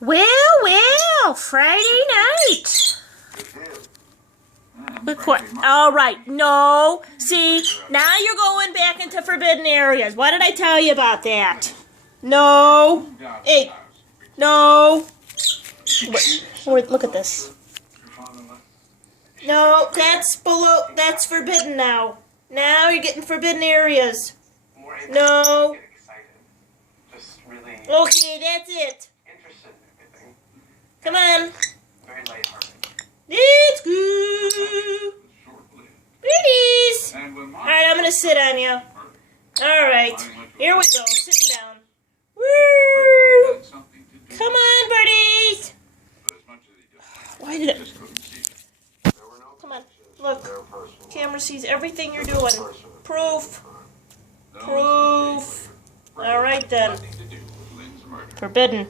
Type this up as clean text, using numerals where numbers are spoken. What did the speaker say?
Well, Friday night. All right, no. See, now you're going back into forbidden areas. What did I tell you about that? No. Hey, no. Look at this. No, that's below. That's forbidden now. Now you're getting forbidden areas. No. Okay, that's it. Come on. Let's go. Pretties. Alright, I'm gonna sit on you. Alright, here we go. Sitting down. Woo! Come on, birdies. Why did it? Come on. Look. Camera sees everything you're doing. Proof. Proof. Alright then. Forbidden.